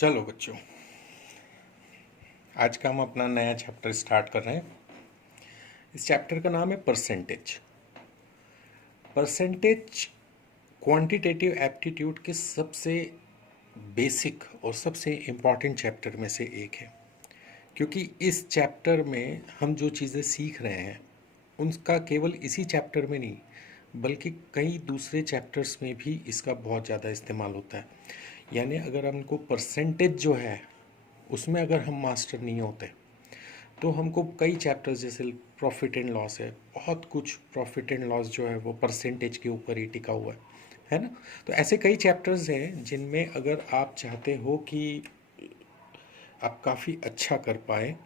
चलो बच्चों, आज का हम अपना नया चैप्टर स्टार्ट कर रहे हैं। इस चैप्टर का नाम है परसेंटेज। परसेंटेज क्वांटिटेटिव एप्टीट्यूड के सबसे बेसिक और सबसे इम्पॉर्टेंट चैप्टर में से एक है, क्योंकि इस चैप्टर में हम जो चीज़ें सीख रहे हैं उनका केवल इसी चैप्टर में नहीं बल्कि कई दूसरे चैप्टर्स में भी इसका बहुत ज़्यादा इस्तेमाल होता है। यानी अगर हमको परसेंटेज जो है उसमें अगर हम मास्टर नहीं होते तो हमको कई चैप्टर्स जैसे प्रॉफिट एंड लॉस है, बहुत कुछ प्रॉफिट एंड लॉस जो है वो परसेंटेज के ऊपर ही टिका हुआ है ना। तो ऐसे कई चैप्टर्स हैं जिनमें अगर आप चाहते हो कि आप काफ़ी अच्छा कर पाए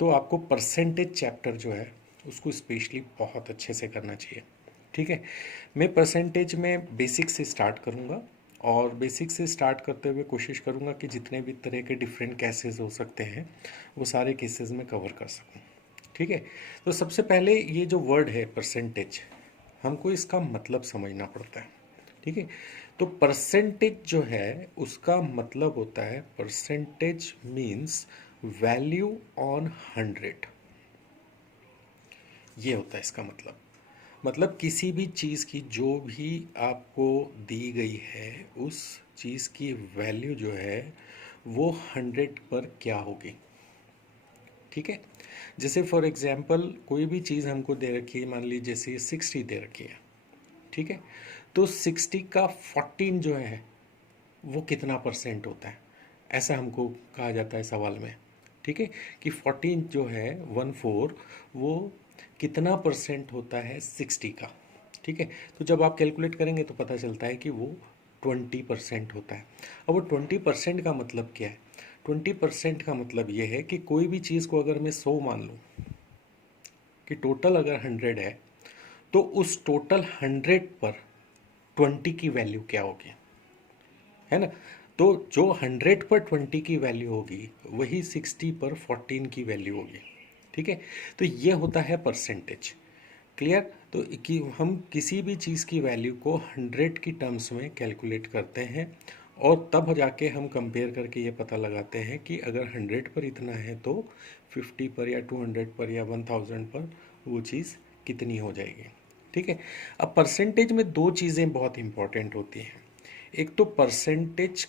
तो आपको परसेंटेज चैप्टर जो है उसको स्पेशली बहुत अच्छे से करना चाहिए। ठीक है, मैं परसेंटेज में बेसिक से स्टार्ट करूँगा और बेसिक से स्टार्ट करते हुए कोशिश करूँगा कि जितने भी तरह के डिफरेंट केसेस हो सकते हैं वो सारे केसेस में कवर कर सकूँ। ठीक है, तो सबसे पहले ये जो वर्ड है परसेंटेज, हमको इसका मतलब समझना पड़ता है। ठीक है, तो परसेंटेज जो है उसका मतलब होता है, परसेंटेज मीन्स वैल्यू ऑन 100। ये होता है इसका मतलब किसी भी चीज़ की जो भी आपको दी गई है उस चीज़ की वैल्यू जो है वो 100 पर क्या होगी। ठीक है, जैसे फॉर एग्जांपल कोई भी चीज़ हमको दे रखी है, मान लीजिए जैसे 60 दे रखी है। ठीक है, तो 60 का 14 जो है वो कितना परसेंट होता है, ऐसा हमको कहा जाता है सवाल में। ठीक है, कि 14 जो है 14 वो कितना परसेंट होता है 60 का। ठीक है, तो जब आप कैलकुलेट करेंगे तो पता चलता है कि वो 20% होता है। अब वो 20% का मतलब क्या है? 20% का मतलब ये है कि कोई भी चीज़ को अगर मैं 100 मान लूँ कि टोटल अगर 100 है तो उस टोटल 100 पर 20 की वैल्यू क्या होगी, है ना। तो जो 100 पर 20 की वैल्यू होगी वही 60 पर 14 की वैल्यू होगी। ठीक है, तो ये होता है परसेंटेज। क्लियर? तो कि हम किसी भी चीज़ की वैल्यू को 100 की टर्म्स में कैलकुलेट करते हैं और तब जाके हम कंपेयर करके ये पता लगाते हैं कि अगर 100 पर इतना है तो 50 पर या 200 पर या 1000 पर वो चीज़ कितनी हो जाएगी। ठीक है, अब परसेंटेज में दो चीज़ें बहुत इंपॉर्टेंट होती हैं। एक तो परसेंटेज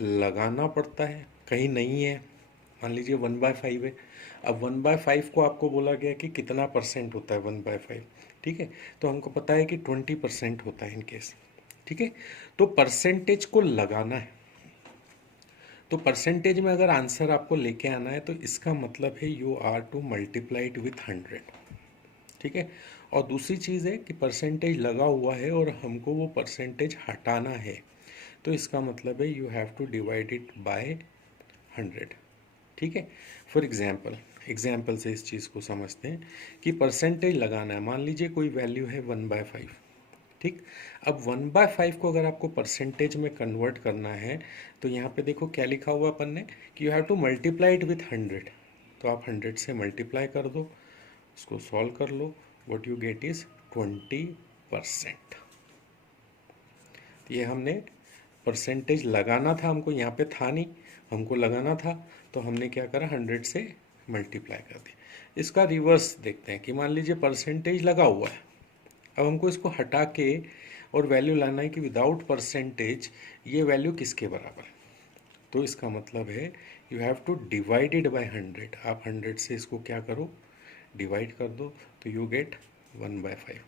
लगाना पड़ता है, कहीं नहीं है, मान लीजिए 1/5 है। अब 1/5 को आपको बोला गया कि कितना परसेंट होता है 1/5। ठीक है, तो हमको पता है कि 20% होता है इन केस। ठीक है, तो परसेंटेज को लगाना है। तो परसेंटेज में अगर आंसर आपको लेके आना है तो इसका मतलब है you are to multiply it with 100। ठीक है, और दूसरी चीज़ है कि परसेंटेज लगा हुआ है और हमको वो परसेंटेज हटाना है, तो इसका मतलब है you have to divide it by 100। ठीक है, फॉर एग्जाम्पल से इस चीज़ को समझते हैं कि परसेंटेज लगाना है। मान लीजिए कोई वैल्यू है 1/5। ठीक, अब 1/5 को अगर आपको परसेंटेज में कन्वर्ट करना है तो यहाँ पे देखो क्या लिखा हुआ अपन ने कि you have to multiply it with 100। तो आप 100 से मल्टीप्लाई कर दो, उसको सॉल्व कर लो, व्हाट यू गेट इज 20%। ये हमने परसेंटेज लगाना था, हमको यहाँ पे था नहीं, हमको लगाना था तो हमने क्या करा 100 से मल्टीप्लाई कर दिया। इसका रिवर्स देखते हैं कि मान लीजिए परसेंटेज लगा हुआ है, अब हमको इसको हटा के और वैल्यू लाना है कि विदाउट परसेंटेज ये वैल्यू किसके बराबर है। तो इसका मतलब है you have two divided by 100। आप 100 से इसको क्या करो, डिवाइड कर दो, तो यू गेट 1/5।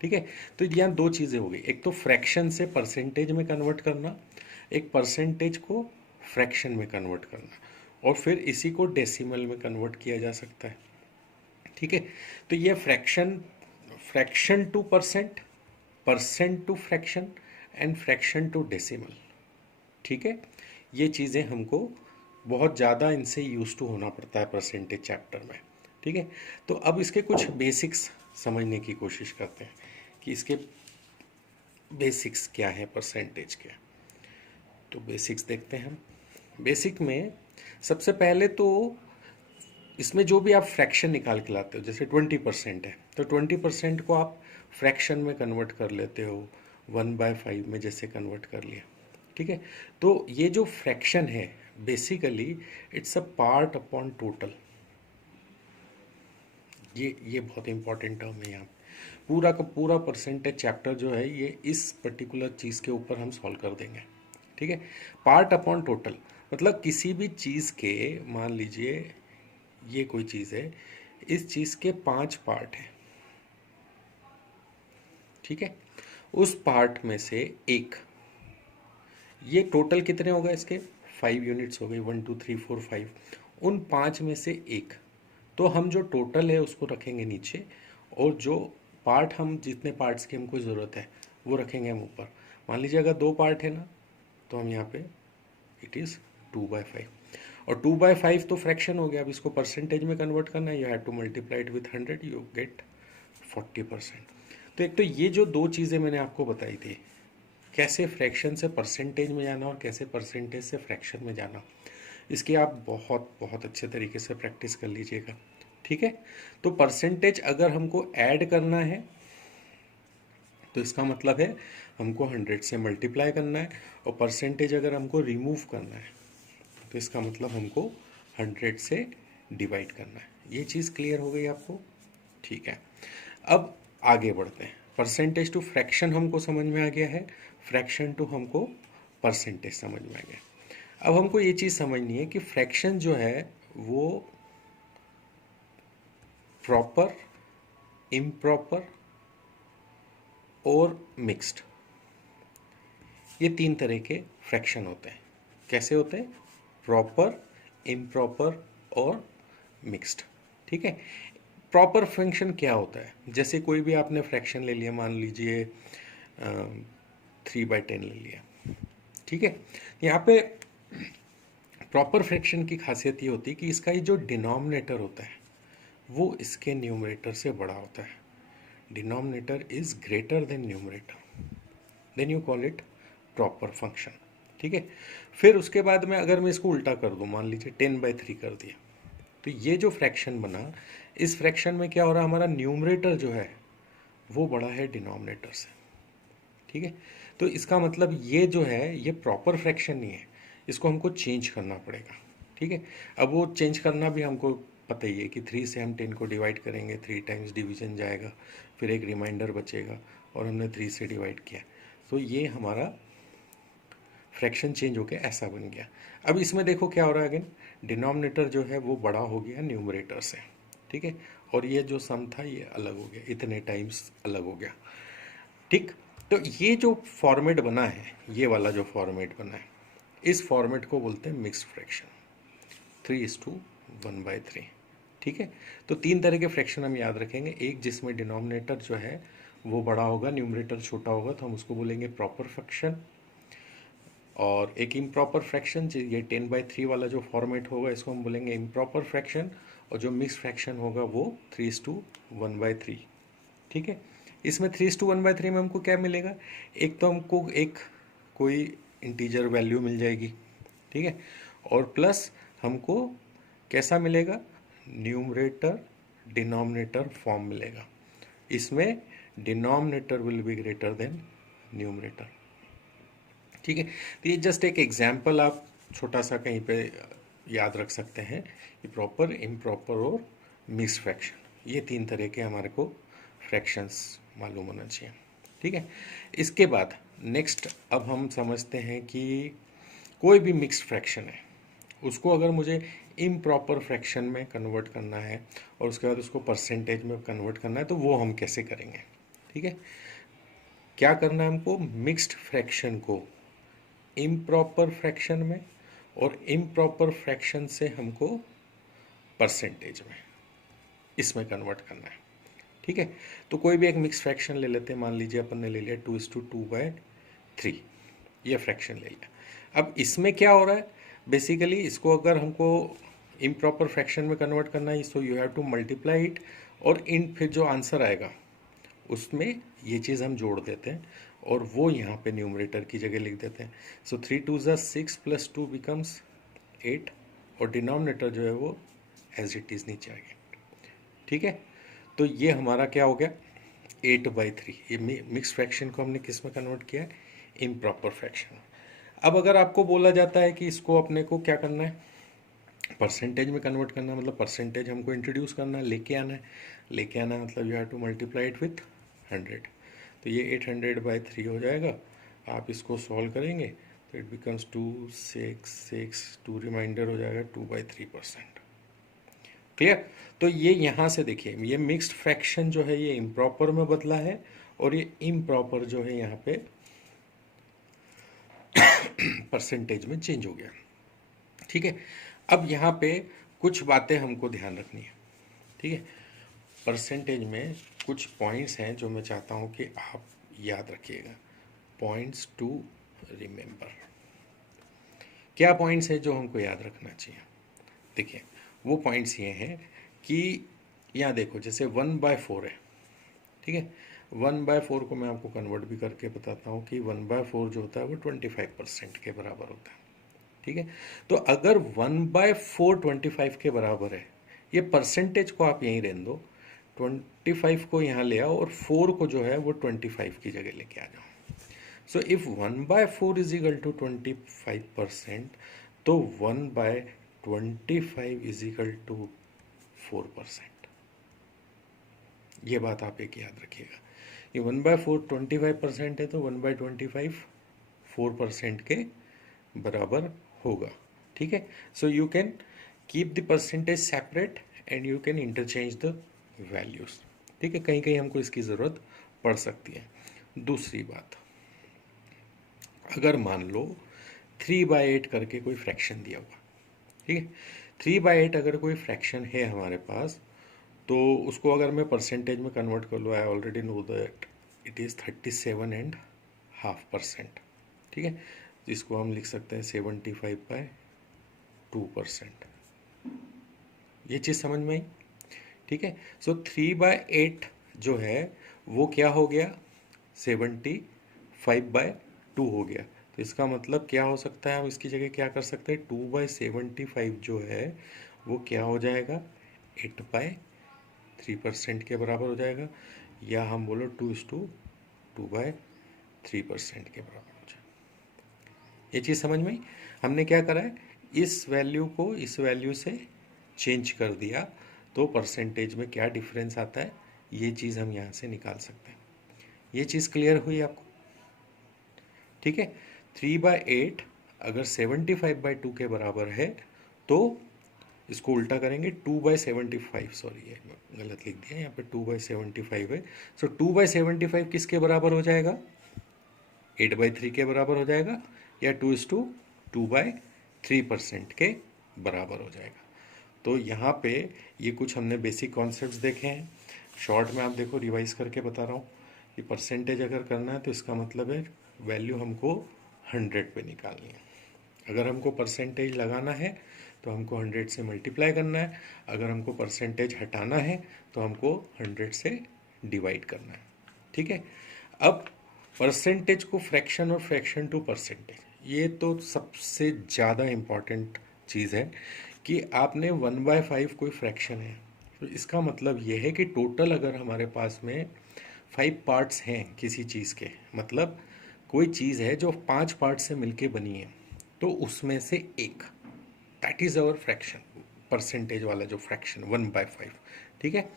ठीक है, तो यहाँ दो चीज़ें हो गई, एक तो फ्रैक्शन से परसेंटेज में कन्वर्ट करना, एक परसेंटेज को फ्रैक्शन में कन्वर्ट करना, और फिर इसी को डेसिमल में कन्वर्ट किया जा सकता है। ठीक है, तो ये fraction to percent, percent to fraction and fraction to decimal. ठीक है, ये चीज़ें हमको बहुत ज़्यादा इनसे यूज टू होना पड़ता है परसेंटेज चैप्टर में। ठीक है, तो अब इसके कुछ बेसिक्स समझने की कोशिश करते हैं कि इसके बेसिक्स क्या है परसेंटेज के। तो बेसिक्स देखते हैं हम। बेसिक में सबसे पहले तो इसमें जो भी आप फ्रैक्शन निकाल के लाते हो, जैसे 20% है तो 20% को आप फ्रैक्शन में कन्वर्ट कर लेते हो, 1/5 में जैसे कन्वर्ट कर लिया। ठीक है, तो ये जो फ्रैक्शन है basically it's a part upon total. ये बहुत इंपॉर्टेंट टर्म है यहाँ। पूरा का पूरा परसेंटेज चैप्टर जो है ये इस पर्टिकुलर चीज़ के ऊपर हम सॉल्व कर देंगे। ठीक है, पार्ट अपॉन टोटल मतलब किसी भी चीज़ के, मान लीजिए ये कोई चीज़ है, इस चीज़ के 5 पार्ट हैं। ठीक है, उस पार्ट में से एक, ये टोटल कितने हो गए इसके 5 यूनिट्स हो गई, 1 2 3 4 5, उन 5 में से एक, तो हम जो टोटल है उसको रखेंगे नीचे, और जो पार्ट, हम जितने पार्ट्स की हमको ज़रूरत है वो रखेंगे हम ऊपर। मान लीजिए अगर 2 पार्ट है ना, तो हम यहाँ पे इट इज़ 2/5, और 2/5 तो फ्रैक्शन हो गया। अब इसको परसेंटेज में कन्वर्ट करना है, you have to multiply it with 100, you get 40%। तो एक तो ये जो दो चीज़ें मैंने आपको बताई थी, कैसे फ्रैक्शन से परसेंटेज में जाना और कैसे परसेंटेज से फ्रैक्शन में जाना, इसकी आप बहुत बहुत अच्छे तरीके से प्रैक्टिस कर लीजिएगा। ठीक है, तो परसेंटेज अगर हमको ऐड करना है तो इसका मतलब है हमको 100 से मल्टीप्लाई करना है, और परसेंटेज अगर हमको रिमूव करना है तो इसका मतलब हमको 100 से डिवाइड करना है। ये चीज़ क्लियर हो गई आपको? ठीक है, अब आगे बढ़ते हैं। परसेंटेज टू फ्रैक्शन हमको समझ में आ गया है, फ्रैक्शन टू हमको परसेंटेज समझ में आ गया। अब हमको ये चीज़ समझनी है कि फ्रैक्शन जो है वो प्रॉपर, इम्प्रॉपर और मिक्स्ड, ये 3 तरह के फ्रैक्शन होते हैं। कैसे होते हैं? प्रॉपर, इम्प्रॉपर और मिक्स्ड। ठीक है, प्रॉपर फंक्शन क्या होता है? जैसे कोई भी आपने फ्रैक्शन ले लिया, मान लीजिए 3/10 ले लिया। ठीक है, यहाँ पे प्रॉपर फ्रैक्शन की खासियत ये होती है कि इसका ये जो डिनोमिनेटर होता है वो इसके न्यूमरेटर से बड़ा होता है। Denominator is greater than numerator, then you call it proper function. ठीक है, फिर उसके बाद में अगर मैं इसको उल्टा कर दूं, मान लीजिए 10/3 कर दिया, तो ये जो फ्रैक्शन बना, इस फ्रैक्शन में क्या हो रहा है, हमारा न्यूमरेटर जो है वो बड़ा है डिनोमिनेटर से। ठीक है, तो इसका मतलब ये जो है ये प्रॉपर फ्रैक्शन नहीं है, इसको हमको चेंज करना पड़ेगा। ठीक है, अब वो चेंज करना भी हमको पता ही है कि 3 से हम 10 को डिवाइड करेंगे, 3 टाइम्स डिवीजन जाएगा, फिर एक रिमाइंडर बचेगा, और हमने 3 से डिवाइड किया, तो ये हमारा फ्रैक्शन चेंज होकर ऐसा बन गया। अब इसमें देखो क्या हो रहा है, अगेन डिनोमिनेटर जो है वो बड़ा हो गया न्यूमरेटर से। ठीक है, और ये जो सम था ये अलग हो गया, इतने टाइम्स अलग हो गया। ठीक, तो ये जो फॉर्मेट बना है, ये वाला जो फॉर्मेट बना है, इस फॉर्मेट को बोलते हैं मिक्स्ड फ्रैक्शन, 3:1/3। ठीक है, तो 3 तरह के फ्रैक्शन हम याद रखेंगे। एक जिसमें डिनोमिनेटर जो है वो बड़ा होगा, न्यूमरेटर छोटा होगा, तो हम उसको बोलेंगे प्रॉपर फ्रैक्शन। और एक इम्प्रॉपर फ्रैक्शन, ये 10/3 वाला जो फॉर्मेट होगा इसको हम बोलेंगे इम्प्रॉपर फ्रैक्शन, और जो मिक्स फ्रैक्शन होगा वो 3:1/3। ठीक है, इसमें 3:1/3 में हमको क्या मिलेगा, एक तो हमको एक कोई इंटीजर वैल्यू मिल जाएगी। ठीक है, और प्लस हमको कैसा मिलेगा, न्यूमरेटर डिनोमिनेटर फॉर्म मिलेगा। इसमें denominator will be greater than numerator. ठीक है, तो ये जस्ट एक एग्जाम्पल आप छोटा सा कहीं पे याद रख सकते हैं कि प्रॉपर, इम्प्रॉपर और मिक्स फ्रैक्शन, ये 3 तरह के हमारे को फ्रैक्शंस मालूम होना चाहिए। ठीक है, इसके बाद नेक्स्ट अब हम समझते हैं कि कोई भी मिक्स फ्रैक्शन है उसको अगर मुझे इम्प्रॉपर फ्रैक्शन में कन्वर्ट करना है और उसके बाद उसको परसेंटेज में कन्वर्ट करना है, तो वो हम कैसे करेंगे? ठीक है, क्या करना है हमको, मिक्स्ड फ्रैक्शन को इम्प्रॉपर फ्रैक्शन में और इम्प्रॉपर फ्रैक्शन से हमको परसेंटेज में, इसमें कन्वर्ट करना है। ठीक है, तो कोई भी एक मिक्स फ्रैक्शन ले लेते हैं, मान लीजिए अपन ने ले लिया 2:2/3, ये फ्रैक्शन ले लिया। अब इसमें क्या हो रहा है, बेसिकली इसको अगर हमको इम्प्रॉपर फ्रैक्शन में कन्वर्ट करना है, so you have to multiply it, और इन फिर जो आंसर आएगा उसमें ये चीज़ हम जोड़ देते हैं, और वो यहाँ पे न्यूमरेटर की जगह लिख देते हैं। सो 3×2 = 6 + 2 becomes 8, और डिनोमिनेटर जो है वो एज इट इज़ नीचे आ गया। ठीक है, तो ये हमारा क्या हो गया, 8/3। ये मिक्स फ्रैक्शन को हमने किस में कन्वर्ट किया है, इम्प्रॉपर फ्रैक्शन। अब अगर आपको बोला जाता है कि इसको अपने को क्या करना है, परसेंटेज में कन्वर्ट करना है, मतलब परसेंटेज हमको इंट्रोड्यूस करना है, लेके आना है, लेके आना है मतलब you have to multiply it with 100। तो ये 800/3 हो जाएगा। आप इसको सॉल्व करेंगे तो इट बिकम्स 2 6 6, 2 रिमाइंडर हो जाएगा 2/3%। क्लियर। तो ये यहाँ से देखिए, ये मिक्स्ड फ्रैक्शन जो है ये इम्प्रॉपर में बदला है, और ये इम्प्रॉपर जो है यहाँ पे परसेंटेज में चेंज हो गया। ठीक है। अब यहाँ पे कुछ बातें हमको ध्यान रखनी है। ठीक है। परसेंटेज में कुछ पॉइंट्स हैं जो मैं चाहता हूँ कि आप याद रखिएगा। Points to remember. क्या पॉइंट्स हैं जो हमको याद रखना चाहिए? देखिए, वो पॉइंट्स ये हैं कि यहाँ देखो, जैसे 1/4 है। ठीक है। 1/4 को मैं आपको कन्वर्ट भी करके बताता हूँ कि 1/4 जो होता है वो 25% के बराबर होता है। ठीक है। तो अगर 1/4 25 के बराबर है, ये परसेंटेज को आप यहीं रहने दो, 25 को यहाँ ले आओ और 4 को जो है वो 25 की जगह लेके आ जाओ। So if 1/4 is equal to 25%, तो 1/25 इज इक्वल टू 4%। ये बात आप एक याद रखिएगा। ये 1/4 25% है, तो 1/25 4% के बराबर होगा। ठीक है। So you can keep the percentage separate and you can interchange the values. ठीक है। कहीं कहीं हमको इसकी ज़रूरत पड़ सकती है। दूसरी बात, अगर मान लो 3/8 करके कोई फ्रैक्शन दिया हुआ, ठीक है, 3/8 अगर कोई फ्रैक्शन है हमारे पास, तो उसको अगर मैं परसेंटेज में कन्वर्ट कर लूँ, I already know that it is 37.5%। ठीक है। जिसको हम लिख सकते हैं 75/2%। ये चीज़ समझ में आई? ठीक है। सो 3/8 जो है वो क्या हो गया, 75/2 हो गया। तो इसका मतलब क्या हो सकता है, हम इसकी जगह क्या कर सकते हैं, 2/75 जो है वो क्या हो जाएगा, 8/3% के बराबर हो जाएगा, या हम बोलो 2:3% के बराबर हो जाएगा। ये चीज़ समझ में आई? हमने क्या करा है, इस वैल्यू को इस वैल्यू से चेंज कर दिया, तो परसेंटेज में क्या डिफरेंस आता है, ये चीज़ हम यहाँ से निकाल सकते हैं। ये चीज़ क्लियर हुई आपको? ठीक है। 3/8 अगर 75/2 के बराबर है, तो इसको उल्टा करेंगे, 2/75, सॉरी ये गलत लिख दिया यहाँ पे, 2/75 है। सो 2/75 किसके बराबर हो जाएगा, 8/3 के बराबर हो जाएगा, या 2:2/3% के बराबर हो जाएगा। तो यहाँ पे ये कुछ हमने बेसिक कॉन्सेप्ट्स देखे हैं। शॉर्ट में आप देखो, रिवाइज करके बता रहा हूँ कि परसेंटेज अगर करना है तो इसका मतलब है वैल्यू हमको 100 पे निकालनी है। अगर हमको परसेंटेज लगाना है तो हमको 100 से मल्टीप्लाई करना है, अगर हमको परसेंटेज हटाना है तो हमको 100 से डिवाइड करना है। ठीक है। अब परसेंटेज को फ्रैक्शन और फ्रैक्शन टू परसेंटेज, ये तो सबसे ज़्यादा इम्पॉर्टेंट चीज़ है कि आपने 1/5 कोई फ्रैक्शन है, तो इसका मतलब ये है कि टोटल अगर हमारे पास में 5 पार्ट्स हैं किसी चीज़ के, मतलब कोई चीज़ है जो 5 पार्ट से मिलके बनी है, तो उसमें से एक, that is our fraction, percentage वाला जो फ्रैक्शन 1/5। ठीक है।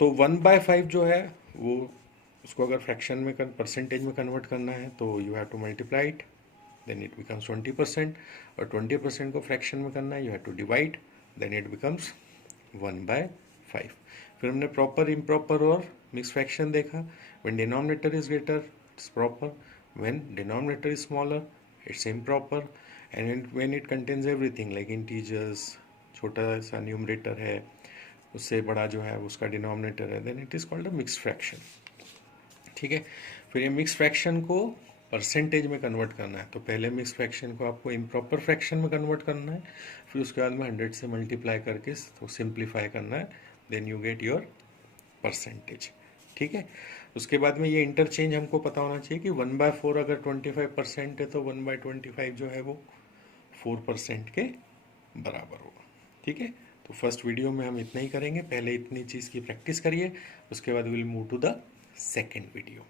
तो 1/5 जो है वो, उसको अगर फ्रैक्शन में परसेंटेज में कन्वर्ट करना है तो you have to multiply it, then it becomes 20%, और 20% को फ्रैक्शन में करना है, you have to divide, then it becomes 1/5। फिर हमने प्रॉपर, इम्प्रॉपर और मिक्स फ्रैक्शन देखा। When denominator is greater it's proper, when denominator is smaller it's improper, and when it contains everything like integers, छोटा सा numerator है, उससे बड़ा जो है उसका डिनोमिनेटर है, then it is called a mix fraction. ठीक है। फिर ये मिक्स फ्रैक्शन को परसेंटेज में कन्वर्ट करना है, तो पहले मिक्स फ्रैक्शन को आपको इम्प्रॉपर फ्रैक्शन में कन्वर्ट करना है, फिर उसके बाद में 100 से मल्टीप्लाई करके तो सिंप्लीफाई करना है, then you get your percentage. ठीक है। उसके बाद में ये इंटरचेंज हमको पता होना चाहिए कि 1/4 अगर 25% है तो 1/25 जो है वो 4% के बराबर होगा। ठीक है। तो फर्स्ट वीडियो में हम इतना ही करेंगे, पहले इतनी चीज़ की प्रैक्टिस करिए, उसके बाद will move to the second video.